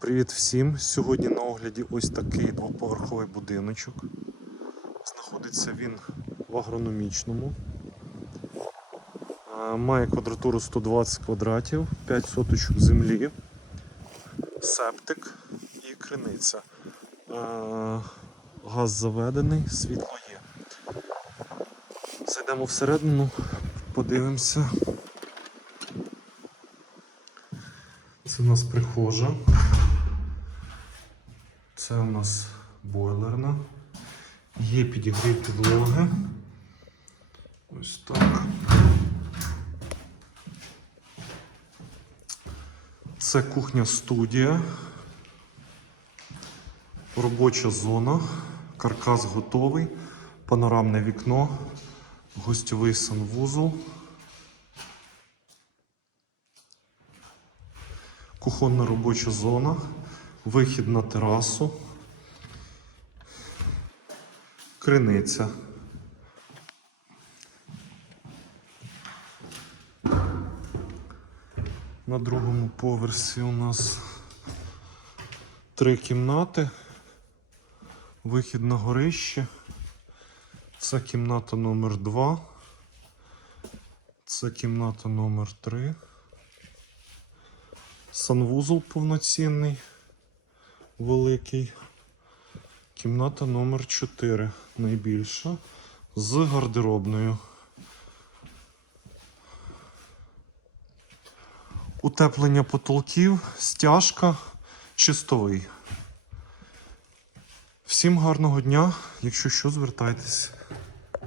Привіт всім! Сьогодні на огляді ось такий двоповерховий будиночок. Знаходиться він в агрономічному. Е, Має квадратуру 120 квадратів, 5 соточок землі, септик і криниця. Е, Газ заведений, світло є. Зайдемо всередину, подивимося. Це у нас прихожа. Це у нас бойлерна. Є підігрів підлоги. Ось так. Це кухня студія. Робоча зона. Каркас готовий. Панорамне вікно. Гостьовий санвузол. Кухонна робоча зона, вихід на терасу, криниця. На другому поверсі у нас три кімнати, вихід на горище. Це кімната номер 2 Це кімната номер 3 Санвузол повноцінний, великий. Кімната номер 4 найбільша. З гардеробною. Утеплення потолків, стяжка, чистовий. Всім гарного дня. Якщо що, звертайтесь.